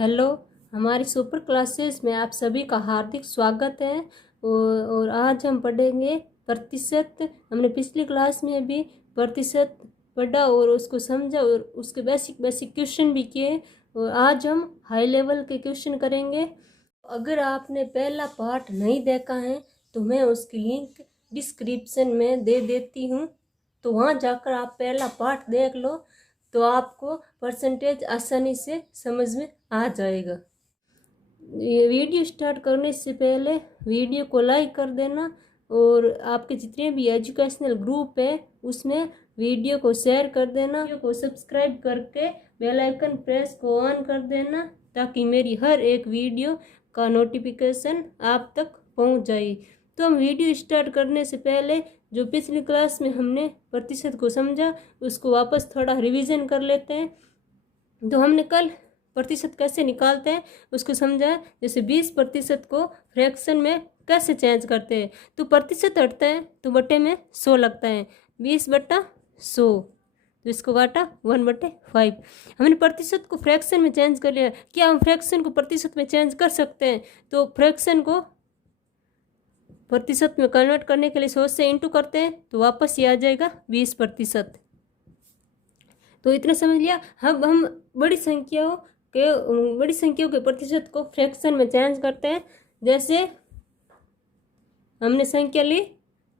Hello. हमारी super classes में आप सभी का हार्दिक स्वागत है। और आज हम पढ़ेंगे प्रतिशत। हमने पिछली क्लास में भी प्रतिशत पढ़ा और उसको समझा और उसके बेसिक बेसिक क्वेश्चन भी किए। और आज हम हाई लेवल के क्वेश्चन करेंगे। अगर आपने पहला पार्ट नहीं देखा है तो मैं उसकी लिंक डिस्क्रिप्शन में दे देती हूँ, तो वहाँ जाकर आप पहला पार्ट देख लो तो आपको परसेंटेज आसानी से समझ में आ जाएगा। ये वीडियो स्टार्ट करने से पहले वीडियो को लाइक कर देना और आपके जितने भी एजुकेशनल ग्रुप है उसमें वीडियो को शेयर कर देना। वीडियो को सब्सक्राइब करके बेल आइकन प्रेस को ऑन कर देना ताकि मेरी हर एक वीडियो का नोटिफिकेशन आप तक पहुंच जाए। तो हम वीडियो स्टार्ट करने से पहले जो पिछली क्लास में हमने प्रतिशत को समझा उसको वापस थोड़ा रिवीजन कर लेते हैं। तो हमने कल प्रतिशत कैसे निकालते हैं उसको समझा। जैसे 20% को फ्रैक्शन में कैसे चेंज करते हैं, तो प्रतिशत हटता है तो बटे में 100 लगता है, 20/100, तो इसको काटा 1/5। हमने प्रतिशत को फ्रैक्शन में चेंज कर लिया। क्या हम फ्रैक्शन को प्रतिशत में चेंज कर सकते हैं? तो फ्रैक्शन को प्रतिशत में कन्वर्ट करने के लिए 100 से इंटू करते हैं तो वापस ये आ जाएगा 20%। तो इतना समझ लिया। अब हम बड़ी संख्याओं के प्रतिशत को फ्रैक्शन में चेंज करते हैं। जैसे हमने संख्या ली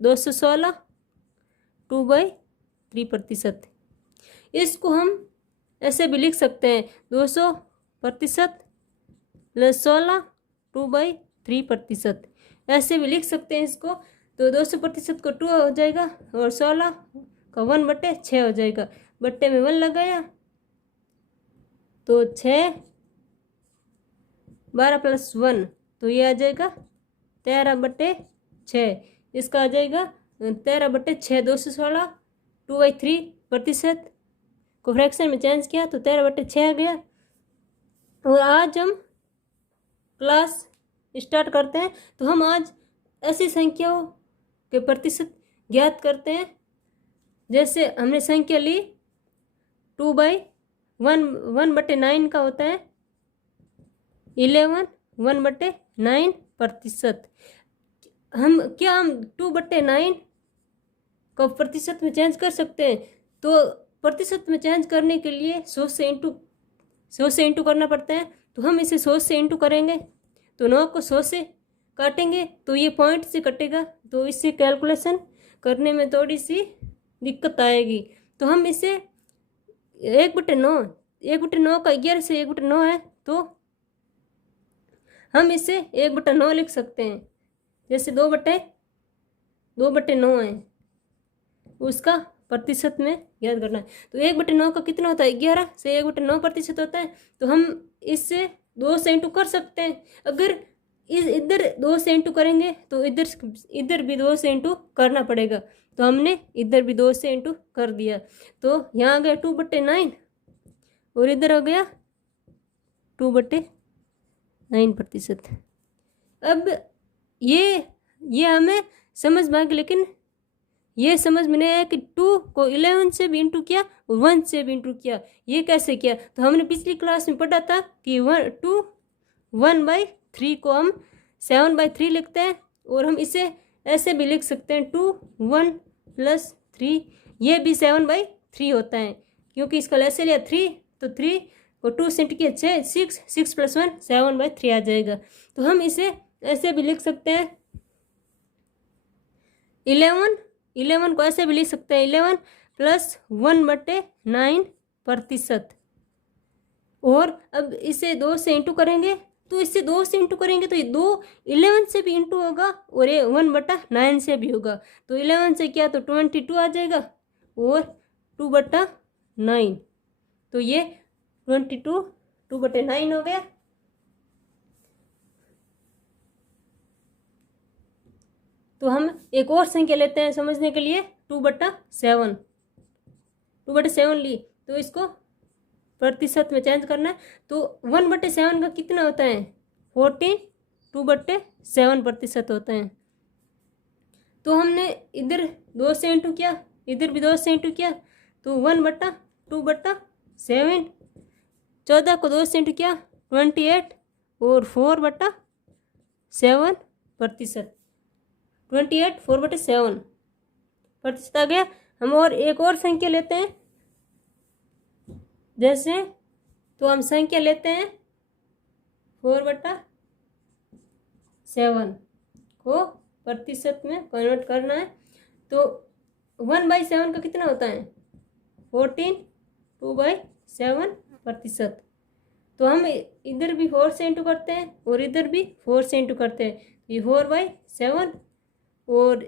216, 2/3%। इसको हम ऐसे भी लिख सकते हैं 200% + 16, 2/3%। ऐसे भी लिख सकते हैं इसको। तो 200% को 2 हो जाएगा और 16 का 1/6 हो जाएगा। बट्टे में 1 लगाया तो 6, 12 + 1 तो ये आ जाएगा 13/6। इसका आ जाएगा 13/6। 216 2/3% को फ्रैक्शन में चेंज किया तो 13/6 आ गया। और आज हम क्लास स्टार्ट करते हैं। तो हम आज ऐसी संख्याओं के प्रतिशत ज्ञात करते हैं। जैसे हमने संख्या ली 1/9 का होता है 11, 1/9%। हम 2/9 को प्रतिशत में चेंज कर सकते हैं? तो प्रतिशत में चेंज करने के लिए 100 से इंटू करना पड़ता है। तो हम इसे 100 से इंटू करेंगे तो 9 को 100 से काटेंगे तो ये पॉइंट से कटेगा, तो इससे कैलकुलेशन करने में थोड़ी सी दिक्कत आएगी। तो हम इसे 1/9 का 11 से 1/9 है तो हम इसे 1/9 लिख सकते हैं। जैसे 2/9 है उसका प्रतिशत में याद करना है। तो 1/9 का कितना होता है? 11 से 1/9% होता है। तो हम इससे 2 से इंटू कर सकते हैं। अगर इधर 2 से इंटू करेंगे तो इधर भी 2 से इंटू करना पड़ेगा। तो हमने इधर भी 2 से इंटू कर दिया तो यहाँ आ गया 2/9 और इधर हो गया 2/9%। अब ये हमें समझ में आ गया, लेकिन ये समझ में नहीं आया कि 2 को 11 से भी इंटू किया और 1 से भी इंटू किया। ये कैसे किया? तो हमने पिछली क्लास में पढ़ा था कि 1/3 को हम 7/3 लिखते हैं। और हम इसे ऐसे भी लिख सकते हैं 2, 1 + 3, ये भी 7/3 होता है क्योंकि इसका ऐसे लिया 3, तो 3 को 2 से इंटू किया 6 + 1 7/3 आ जाएगा। तो हम इसे ऐसे भी लिख सकते हैं 11 को ऐसे भी लिख सकते हैं 11 + 1/9%। और अब इसे 2 से इंटू करेंगे तो इससे 2 से इंटू करेंगे तो ये 2 11 से भी इंटू होगा और ये 1/9 से भी होगा। तो 11 से क्या तो 22 आ जाएगा और 2/9 तो ये 2/9 हो गया। तो हम एक और संख्या लेते हैं समझने के लिए 2/7 ली तो इसको प्रतिशत में चेंज करना है। तो 1/7 का कितना होता है? 14, 2/7% होता है। तो हमने इधर 2 से इंटू किया, इधर भी 2 से इंटू किया तो 1/2/7। 14 को 2 से इंटू किया 28 और 4/7%। 28 4/7% आ गया। हम और एक और संख्या लेते हैं, जैसे तो हम संख्या लेते हैं 4/7 को प्रतिशत में कन्वर्ट करना है। तो 1/7 का कितना होता है 14, 2/7%। तो हम इधर भी 4 से इंटू करते हैं और इधर भी 4 से इंटू करते हैं। ये 4/7 और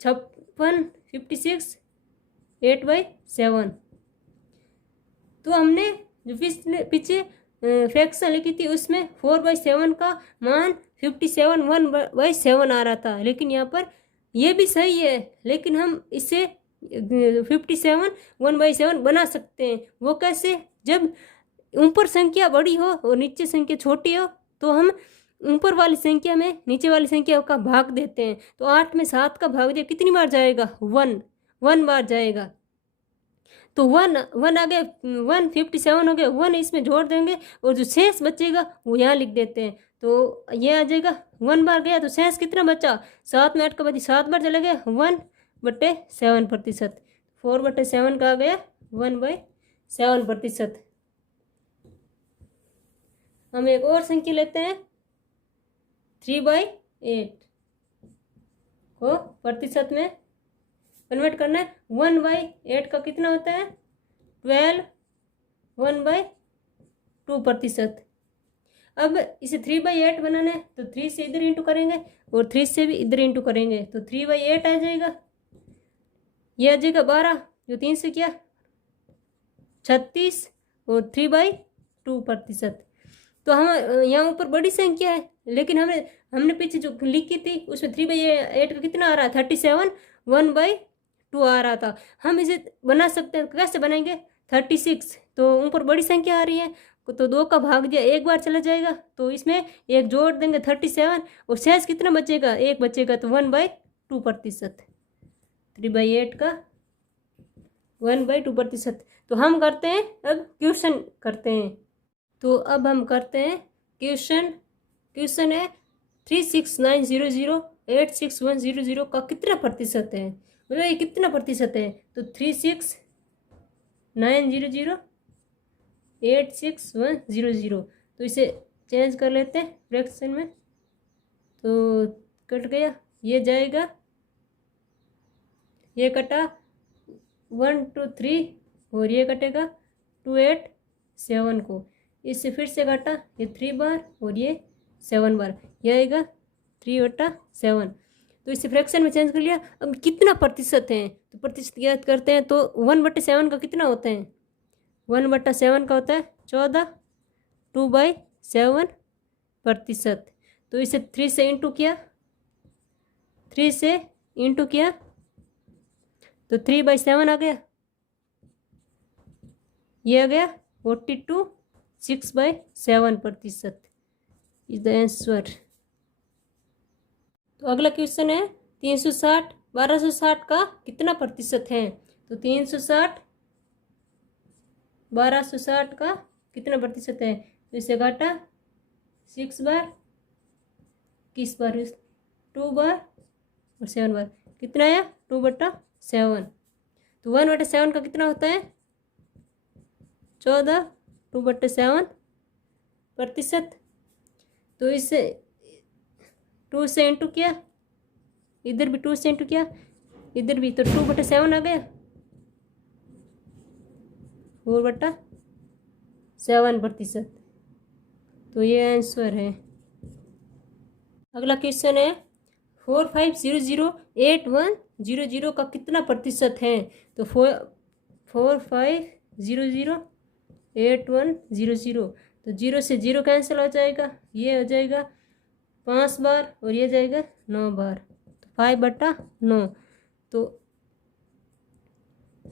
56 56 8/7। तो हमने जो पीछे फ्रैक्शन लिखी थी उसमें 4/7 का मान 57 1/7 आ रहा था, लेकिन यहाँ पर ये भी सही है, लेकिन हम इसे 57 1/7 बना सकते हैं। वो कैसे? जब ऊपर संख्या बड़ी हो और नीचे संख्या छोटी हो तो हम ऊपर वाली संख्या में नीचे वाली संख्या का भाग देते हैं। तो 8 में 7 का भाग दिया कितनी बार जाएगा 1 बार जाएगा। तो 1 आ गया, 157 हो गया, 1 इसमें जोड़ देंगे और जो शेष बचेगा वो यहाँ लिख देते हैं। तो ये आ जाएगा 1 बार गया तो शेष कितना बचा 7 में 8 का बची 7 बार चला गया 1/7%। 4/7 का आ गया 1/7%। हम एक और संख्या लेते हैं 3/8 को प्रतिशत में कन्वर्ट करना है। 1/8 का कितना होता है 12, 1/2%। अब इसे 3/8 बनाना है तो 3 से इधर इंटू करेंगे और 3 से भी इधर इंटू करेंगे तो 3/8 आ जाएगा। ये आ जाएगा 12, जो 3 से किया 36 और 3/2%। तो हम यहाँ ऊपर बड़ी संख्या है, लेकिन हमने पीछे जो लिखी थी उसमें 3/8 का कितना आ रहा है 37 1/2 आ रहा था। हम इसे बना सकते हैं, कैसे बनाएंगे 36, तो ऊपर बड़ी संख्या आ रही है तो 2 का भाग दिया 1 बार चला जाएगा, तो इसमें 1 जोड़ देंगे 37 और शेष कितना बचेगा 1 बचेगा तो 1/2%। 3/8 का 1/2%। तो हम करते हैं अब क्वेश्चन करते हैं। तो अब हम करते हैं क्वेश्चन है 36900 का कितना प्रतिशत है, मतलब ये कितना प्रतिशत है। तो 36900 तो इसे चेंज कर लेते हैं फ्रैक्शन में। तो कट गया, ये जाएगा, ये कटा 1 2 3 और ये कटेगा 2 8 7 को, इससे फिर से काटा ये 3 बार और ये 7 बार, ये आएगा 3/7। तो इसे फ्रैक्शन में चेंज कर लिया। अब कितना प्रतिशत है तो प्रतिशत याद करते हैं। तो 1/7 का कितना होता है 1/7 का होता है 14, 2/7%। तो इसे 3 से इंटू किया तो 3/7 आ गया, ये आ गया 42 6/7% इज द आंसर। तो अगला क्वेश्चन है 360 1260 का कितना प्रतिशत है। तो 360 1260 का कितना प्रतिशत है, तो इसे घाटा 6 बार 21 बार 2 बार और 7 बार, कितना आया 2/7। तो 1/7 का कितना होता है 14, 2/7%। तो इसे 2 से इंटू किया, इधर भी 2 से इंटू किया, इधर भी, तो 2/7 आ गया 4/7%। तो ये आंसर है। अगला क्वेश्चन है 45008100 का कितना प्रतिशत है। तो 45008100, तो 0 से 0 कैंसिल हो जाएगा, ये हो जाएगा 5 बार और ये जाएगा 9 बार, तो 5/9। तो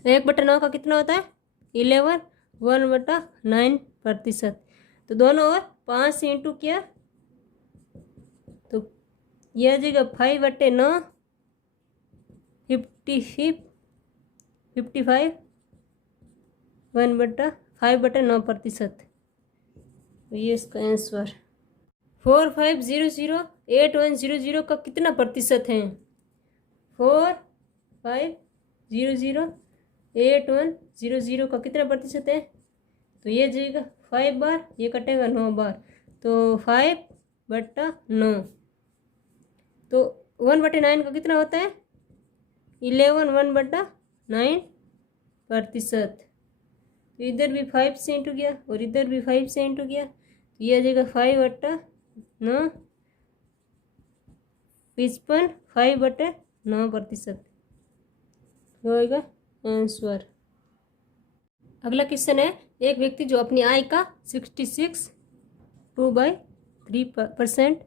1/9 का कितना होता है 11, 1/9%। तो दोनों ओर 5 से इंटू किया तो यह आ जाएगा 5/9 55 1/5/9%। तो ये इसका आंसर। 45008100 का कितना प्रतिशत है? 45008100 का कितना प्रतिशत है? तो ये जाएगा 5 बार, ये कटेगा 9 बार, तो 5/9। तो 1/9 का कितना होता है? 11 1/9 तो इधर भी 5 से इंटू किया और इधर भी 5 से इंटू किया, तो ये आ जाएगा 5/9, 55 5/9% होएगा आंसर। अगला क्वेश्चन है, एक व्यक्ति जो अपनी आय का 66 2/3%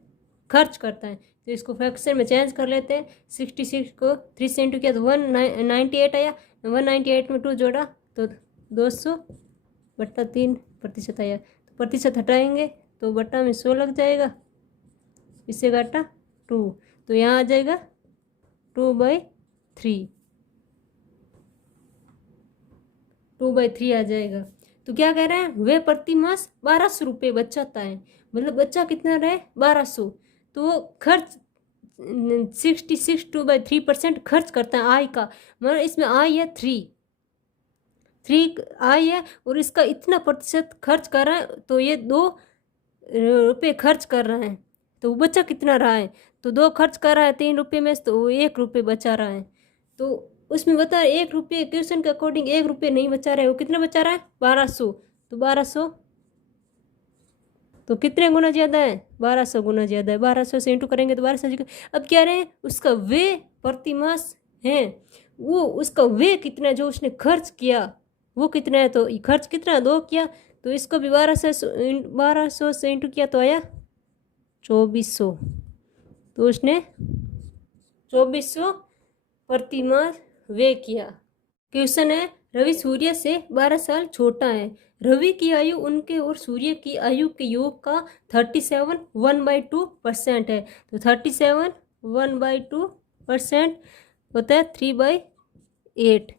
खर्च करता है, तो इसको फ्रैक्शन में चेंज कर लेते हैं। 66 को 3 से इंटू किया तो 198 आया, 198 में 2 जोड़ा तो 200/3% आया। तो प्रतिशत हटाएंगे तो बट्टा में 100 लग जाएगा, इससे घटा 2, तो यहाँ आ जाएगा 2/3 आ जाएगा। तो क्या कह रहे हैं, वे प्रति मास 1200 रुपये बचाता है, मतलब बच्चा कितना रहे 1200, तो खर्च 66 2/3% खर्च करता है आय का, मतलब इसमें आय है 3 आय है और इसका इतना प्रतिशत खर्च कर रहा है, तो ये 2 रुपये खर्च कर रहा है, तो वो बच्चा कितना रहा है? तो 2 खर्च कर रहा है 3 रुपये में, तो वो 1 रुपये बचा रहा है। तो उसमें बता 1 रुपये, क्वेश्चन के अकॉर्डिंग 1 रुपये नहीं बचा रहा है, वो कितना बचा रहा है 1200, तो 1200 तो कितने गुना ज़्यादा है? 1200 गुना ज़्यादा है। 1200 से इंटू करेंगे तो 1200। अब क्या रहे हैं, उसका वे प्रतिमास है, वो उसका वे कितना जो उसने खर्च किया वो कितना है, तो खर्च कितना 2 किया, तो इसको भी 1200 से इंटू किया तो आया 2400, तो उसने 2400 प्रतिमास वे किया। क्वेश्चन है, रवि सूर्य से 12 साल छोटा है, रवि की आयु उनके और सूर्य की आयु के योग का 37 1/2% है, तो 37 1/2% होता है 3/8।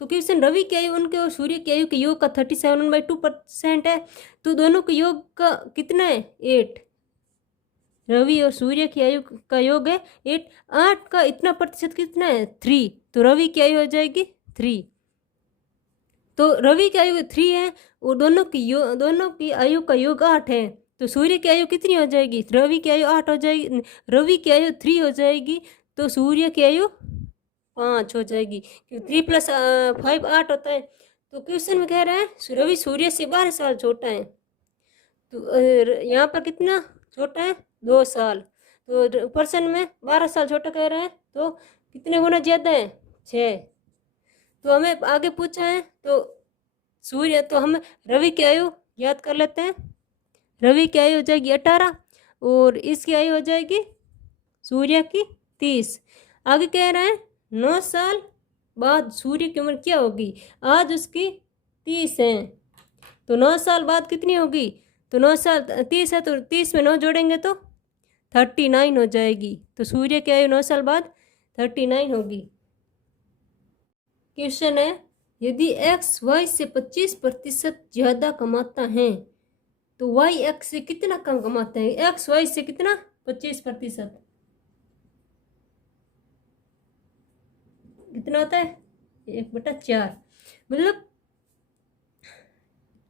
तो क्वेश्चन, रवि की आयु उनके और सूर्य की आयु के योग का 37 1/2% है, तो दोनों के योग का कितना है 8, रवि और सूर्य की आयु का योग है 8, 8 का इतना प्रतिशत कितना है 3, तो रवि की आयु हो जाएगी 3, तो रवि की आयु 3 है और दोनों की आयु का योग 8 है, तो सूर्य की आयु कितनी हो जाएगी? रवि की आयु 8 हो जाएगी, रवि की आयु 3 हो जाएगी, तो सूर्य की आयु 5 हो जाएगी, क्योंकि 3 + 5 8 होता है। तो क्वेश्चन में कह रहा है रवि सूर्य से 12 साल छोटा है, तो यहाँ पर कितना छोटा है 2 साल, तो पर्सन में 12 साल छोटा कह रहा है, तो कितने गुना ज़्यादा है 6। तो हमें आगे पूछा है, तो सूर्य, तो हम रवि की आयु याद कर लेते हैं, रवि की आयु हो जाएगी 18 और इसकी आयु हो जाएगी सूर्य की 30। आगे कह रहा है 9 साल बाद सूर्य की उम्र क्या होगी? आज उसकी 30 है, तो 9 साल बाद कितनी होगी? तो 9 साल 30 है, तो 30 में 9 जोड़ेंगे तो 39 हो जाएगी, तो सूर्य की आयु 9 साल बाद 39 होगी। क्वेश्चन है, यदि एक्स वाई से 25% ज़्यादा कमाता है, तो वाई एक्स से कितना कम कमाता है? एक्स वाई से कितना 25% कितना होता है 1/4, मतलब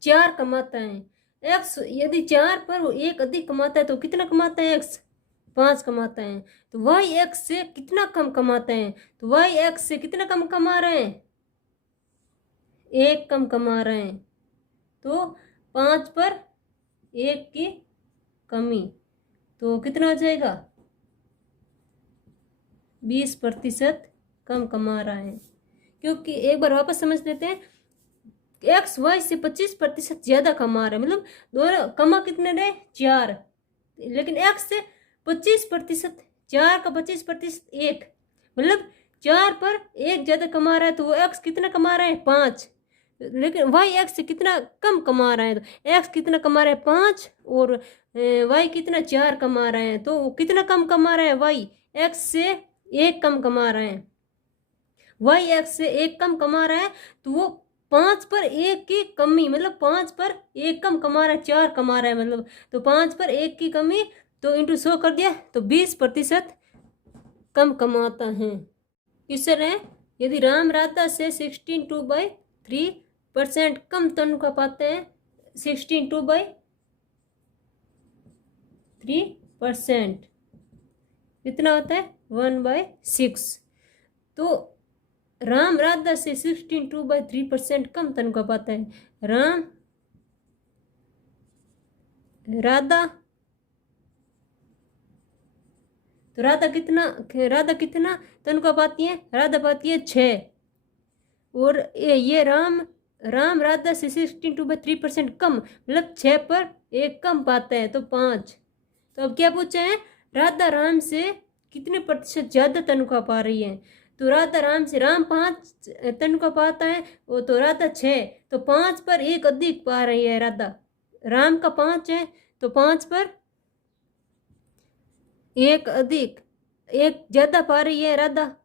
4 कमाता है एक्स। यदि 4 पर 1 अधिक कमाता है तो कितना कमाता है एक्स? 5 कमाता है। तो वाई एक्स से कितना कम कमाता है? तो वाई एक्स से कितना कम कमा रहे हैं? 1 कम कमा रहे हैं, तो 5 पर 1 की कमी, तो कितना हो जाएगा 20% कम कमा रहा है। क्योंकि एक बार वापस समझ लेते हैं, एक्स वाई से 25% ज़्यादा कमा रहा है, मतलब दोनों कमा कितने रहे 4, लेकिन एक्स से 25%, 4 का 25% 1, मतलब 4 पर 1 ज़्यादा कमा रहा है, तो वो एक्स कितना कमा रहा है 5, लेकिन वाई एक्स से कितना कम कमा रहा है, तो एक्स कितना कमा रहा है 5 और वाई कितना 4 कमा रहे हैं, तो कितना कम कमा रहा है वाई एक्स से 1 कम कमा रहे हैं। वाई एक्स से 1 कम कमा रहा है, तो वो 5 पर 1 की कमी, मतलब 5 पर 1 कम कमा रहा है, 4 कमा रहा है, मतलब तो 5 पर 1 की कमी, तो इंटू 100 कर दिया तो 20% कम कमाता है। क्वेश्चन है, यदि राम राधा से 16/3% कम तनख्वाह पाते हैं, 16/3% कितना होता है 1/6, तो राम राधा से 16/3% कम तनख्वाह पाता है। राम राधा, तो राधा कितना तनख्वाह पाती है, राधा पाती है 6, और ये राम राधा से 16/3% कम, मतलब 6 पर 1 कम पाता है, तो 5। तो अब क्या पूछा है, राधा राम से कितने प्रतिशत ज्यादा तनख्वाह पा रही है, तो राधा राम से, राम 5 तनख्वाह पाता है, वो तो राधा 6, तो 5 पर 1 अधिक पा रही है राधा। राम का 5 है, तो 5 पर 1 अधिक, 1 ज्यादा पा रही है राधा,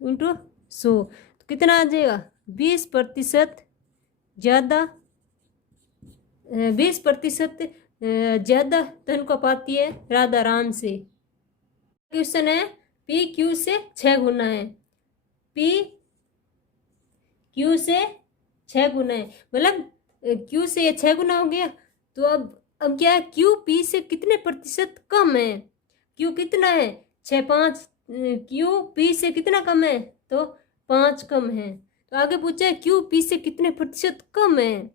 इंटू 100, तो कितना आ जाएगा 20% ज्यादा, 20% ज्यादा तनख्वाह पाती है राधा राम से। क्वेश्चन है, पी क्यू से 6 गुना है, पी क्यू से 6 गुना है, मतलब क्यू से ये 6 गुना हो गया, तो अब क्या है, क्यू पी से कितने प्रतिशत कम है, क्यू कितना है 6, 5, क्यू पी से कितना कम है, तो 5 कम है। तो आगे पूछा है क्यू पी से कितने प्रतिशत कम है,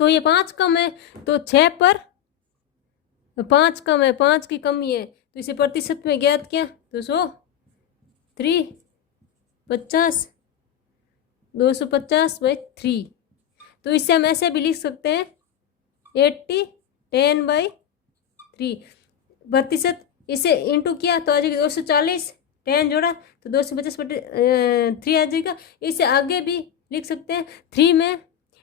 तो ये 5 कम है, तो 6 पर 5 कम है, 5 की कमी है, तो इसे प्रतिशत में ज्ञात किया, तो 100, 3, 50, 250/3, तो इससे हम ऐसे भी लिख सकते हैं 80 10/3 प्रतिशत, इसे इंटू किया तो आ जाएगा 240, 10 जोड़ा तो 250/3 आ जाएगा। इसे आगे भी लिख सकते हैं, 3 में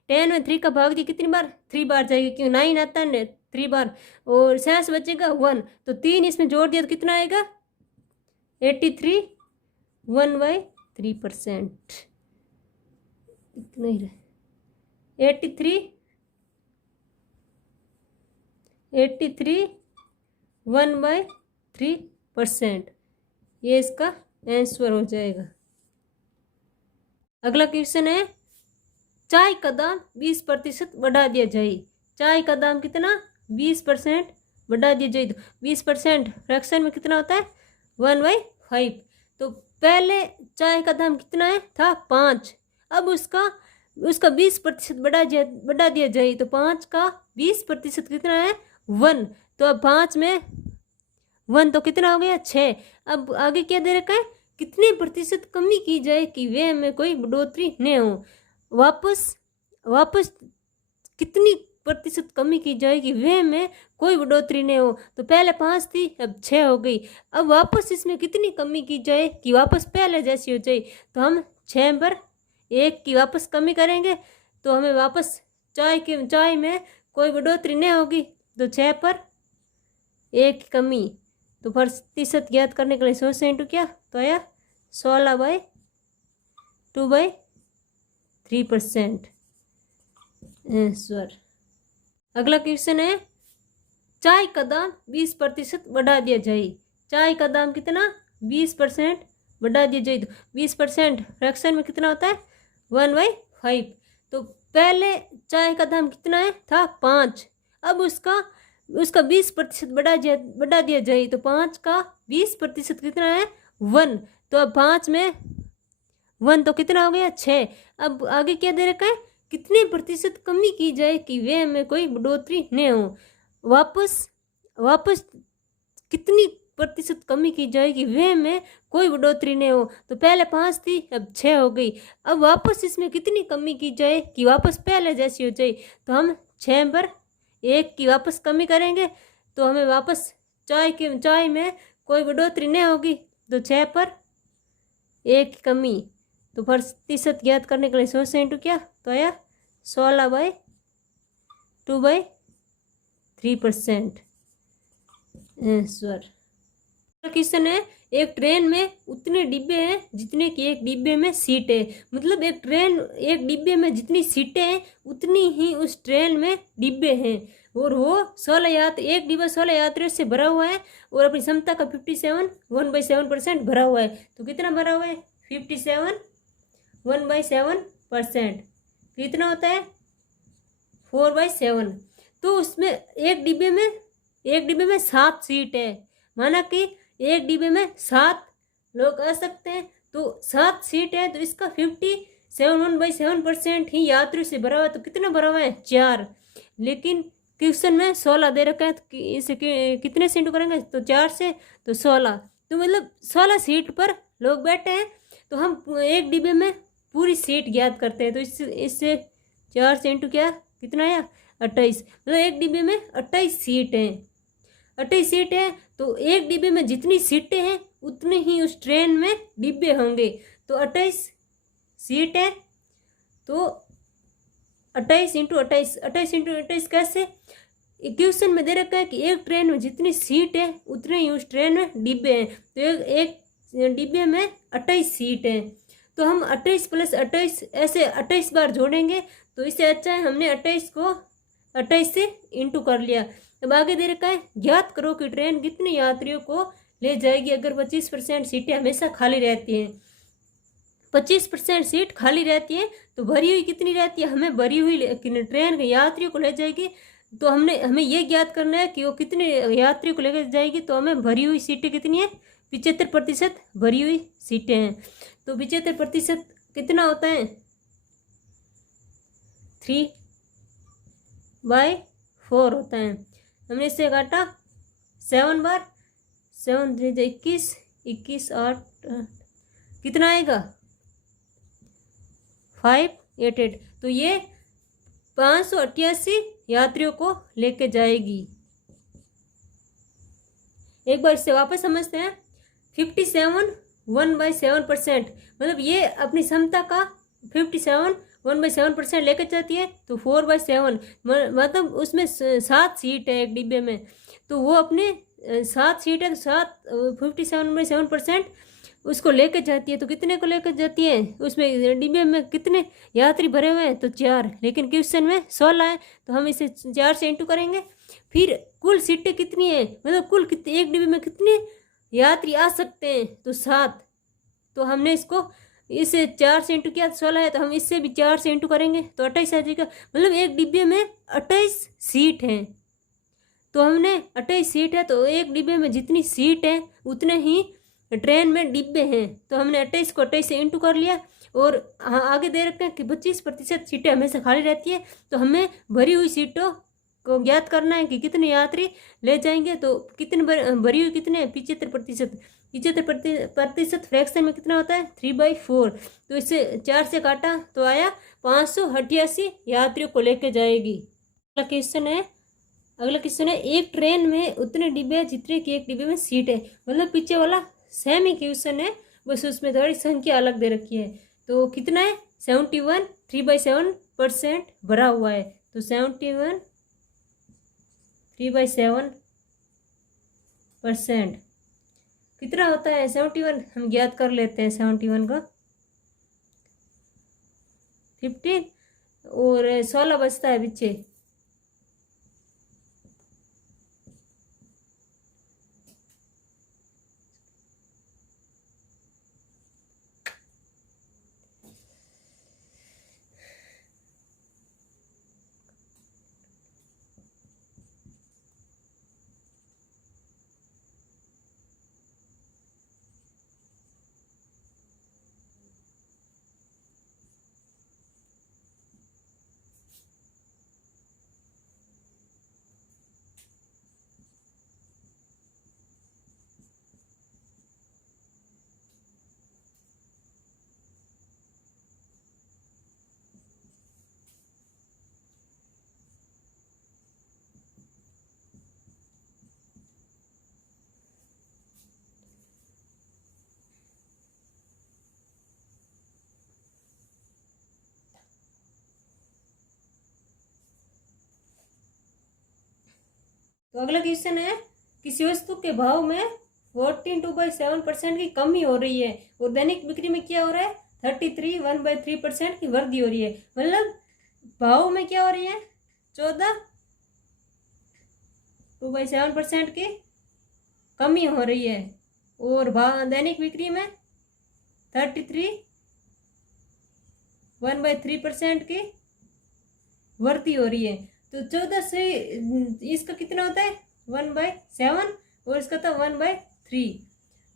10 में 3 का भाग दिया कितनी बार, 3 बार जाएगी, क्यों 9 आता है 3 बार, और शेष बचेगा 1, तो 3 इसमें जोड़ दिया तो कितना आएगा 83, 1/3%, इतना ही रहे 83 1/3%, ये इसका आंसर हो जाएगा। अगला क्वेश्चन है, चाय का दाम 20% बढ़ा दिया जाए, चाय का दाम कितना 20% बढ़ा दिया जाए, तो 20% फ्रैक्शन में कितना होता है 1/5, तो पहले चाय का दाम कितना है था 5, अब उसका 20% बढ़ा दिया जाए, तो 5 का 20% कितना है 1, तो अब 5 में 1 तो कितना हो गया 6, अब आगे क्या दे रखा है, कितने प्रतिशत कमी की जाए कि वे में कोई बढ़ोतरी न हो, वापस कितनी प्रतिशत कमी की जाएगी वे में कोई बढ़ोतरी नहीं हो, तो पहले 5 थी अब 6 हो गई, अब वापस इसमें कितनी कमी की जाए कि वापस पहले जैसी हो जाए, तो हम 6 पर 1 की वापस कमी करेंगे, तो हमें वापस चाय में कोई बढ़ोतरी नहीं होगी, तो 6 पर 1 की कमी, तो प्रतिशत ज्ञात करने के लिए 100 से इंटू किया तो आया 16/2/3% आंसर। अगला क्वेश्चन है, चाय का दाम 20% बढ़ा दिया जाए, चाय का दाम कितना 20% बढ़ा दिया जाए, तो 20% फ्रैक्शन में कितना होता है 1/5, तो पहले चाय का दाम कितना है था 5, अब उसका 20% बढ़ा दिया जाए, तो 5 का 20% कितना है 1, तो अब 5 में 1 तो कितना हो गया 6, अब आगे क्या दे रखा है, कितने प्रतिशत कमी की जाए कि वे में कोई बढ़ोतरी न हो, वापस कितनी प्रतिशत कमी की जाएगी वे में कोई बढ़ोतरी नहीं हो, तो पहले 5 थी अब 6 हो गई, अब वापस इसमें कितनी कमी की जाए कि वापस पहले जैसी हो जाए, तो हम 6 पर 1 की वापस कमी करेंगे, तो हमें वापस चाय में कोई बढ़ोतरी नहीं होगी, तो 6 पर 1 की कमी, तो प्रतिशत ज्ञात करने के लिए 100 से इंटू किया तो आया 16/2/3% आंसर। क्वेश्चन है, एक ट्रेन में उतने डिब्बे हैं जितने कि एक डिब्बे में सीट है। मतलब एक डिब्बे में जितनी सीटें हैं उतनी ही उस ट्रेन में डिब्बे हैं। और वो 16 यात्री, एक डिब्बा 16 यात्रियों से भरा हुआ है और अपनी क्षमता का 57 1/7% भरा हुआ है। तो कितना भरा हुआ है? 57 1/7%। कितना होता है? 4/7। तो उसमें एक डिब्बे में 7 सीट है। माना कि एक डिब्बे में 7 लोग आ सकते हैं, तो 7 सीट है, तो इसका 57 1/7% ही यात्रियों से भरा हुआ है। तो कितना भरा हुआ है? 4। लेकिन क्वेश्चन में 16 दे रखा है, तो इसे कितने से इंटू करेंगे? तो 4 से, तो 16। तो मतलब 16 सीट पर लोग बैठे हैं। तो हम एक डिब्बे में पूरी सीट ज्ञात करते हैं। तो इससे 4 से इंटू कितना आया? 28। मतलब एक डिब्बे में 28 सीट हैं। 28 सीट है, तो एक डिब्बे में जितनी सीटें हैं उतने ही उस ट्रेन में डिब्बे होंगे। तो 28 सीट है, तो 28 इंटू 28, 28 इंटू 28 कैसे? क्वेश्चन में दे रखा है कि एक ट्रेन में जितनी सीट है उतने ही उस ट्रेन में डिब्बे हैं। तो एक डिब्बे में 28 सीट है। तो हम 28 + 28 ऐसे 28 बार जोड़ेंगे। तो इससे अच्छा है हमने 28 को 28 से इंटू कर लिया। अब आगे दे रखा है, ज्ञात करो कि ट्रेन कितने यात्रियों को ले जाएगी अगर 25% सीटें हमेशा खाली रहती हैं। 25% सीट खाली रहती है, तो भरी हुई कितनी रहती है? हमें भरी हुई ट्रेन के यात्रियों को ले जाएगी। तो हमें ये ज्ञात करना है कि वो कितने यात्रियों को लेकर जाएगी। तो हमें भरी हुई सीटें कितनी है? 75% भरी हुई सीटें हैं। तो 75% कितना होता है? 3/4 होता है। हमने इससे काटा 7 बार, 7 3 21, 21 8 कितना आएगा? 588। तो ये 588 यात्रियों को लेके जाएगी। एक बार इससे वापस समझते हैं। 57 1/7%, मतलब ये अपनी क्षमता का 57 1/7% लेकर जाती है। तो 4/7, मतलब उसमें 7 सीट है एक डिब्बे में। तो वो अपने 7 सीट है, तो 57/7% उसको लेकर जाती है। तो कितने को लेकर जाती है? उसमें डिब्बे में कितने यात्री भरे हुए हैं? तो 4। लेकिन क्वेश्चन में 16 है, तो हम इसे 4 से इंटू करेंगे। फिर कुल सीटें कितनी है, मतलब कुल एक डिब्बे में कितने यात्री आ सकते हैं? तो 7। तो हमने इसे 4 से इंटू किया, 16 है, तो हम इससे भी 4 से इंटू करेंगे तो 28 आ जाएगा। मतलब एक डिब्बे में 28 सीट हैं। तो हमने 28 सीट है, तो एक डिब्बे में जितनी सीट है उतने ही ट्रेन में डिब्बे हैं। तो हमने 28 को 28 से इंटू कर लिया। और आगे दे रखते हैं कि 25% सीटें हमेशा खाली रहती है। तो हमें भरी हुई सीटों को ज्ञात करना है कि कितने यात्री ले जाएंगे। तो कितने भरी हुई कितने? 75%। 75% फ्रैक्शन में कितना होता है? 3/4। तो इससे 4 से काटा तो आया 588 यात्रियों को लेकर जाएगी। अगला क्वेश्चन है एक ट्रेन में उतने डिब्बे हैं जितने कि एक डिब्बे में सीट है। मतलब पीछे वाला सेम ही क्वेश्चन है, बस उसमें थोड़ी संख्या अलग दे रखी है। तो कितना है? 71 3/7% भरा हुआ है। तो 71 3/7% कितना होता है? 71 हम ज्ञात कर लेते हैं। 71 का 15 और 16 बचता है पीछे। तो अगला क्वेश्चन है किसी वस्तु के भाव में 14.7% की कमी हो रही है। और दैनिक बिक्री में क्या हो रहा है, 1/3% की वृद्धि हो रही है। मतलब भाव में क्या हो रही है, 2.7% की कमी हो रही है। और दैनिक बिक्री में 1/3% की वृद्धि हो रही है। तो 14 से इसका कितना होता है, 1/7, और इसका था 1/3।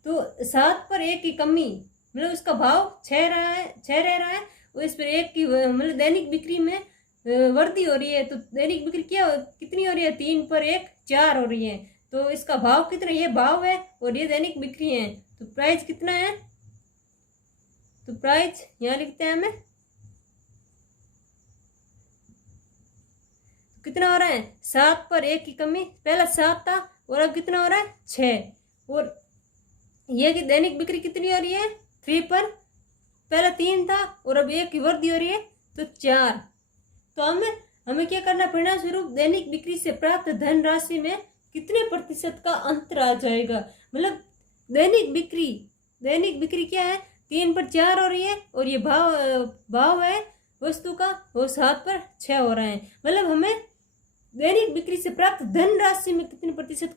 तो 7 पर 1 की कमी, मतलब उसका भाव 6 रह रहा है, और इस पर 1 की मतलब दैनिक बिक्री में वृद्धि हो रही है। तो दैनिक बिक्री कितनी हो रही है, 3 पर 1 4 हो रही है। तो इसका भाव कितना, ये भाव है और ये दैनिक बिक्री है। तो प्राइस कितना है, तो प्राइस यहाँ लिखते हैं हमें, कितना हो रहा है, 7 पर 1 की कमी, पहला 7 था और अब कितना हो रहा है, 6। और ये की दैनिक बिक्री कितनी हो रही है, 3 पर, पहला 3 था और अब 1 की वृद्धि हो रही है, तो 4। तो हमें क्या करना, परिणाम स्वरूप दैनिक बिक्री से प्राप्त धन राशि में कितने प्रतिशत का अंतर आ जाएगा। मतलब दैनिक बिक्री क्या है, 3 पर 4 हो रही है, और ये भाव है वस्तु का, वो 7 पर 6 हो रहा है। मतलब हमें दैनिक बिक्री से प्राप्त धन राशि में कितने प्रतिशत का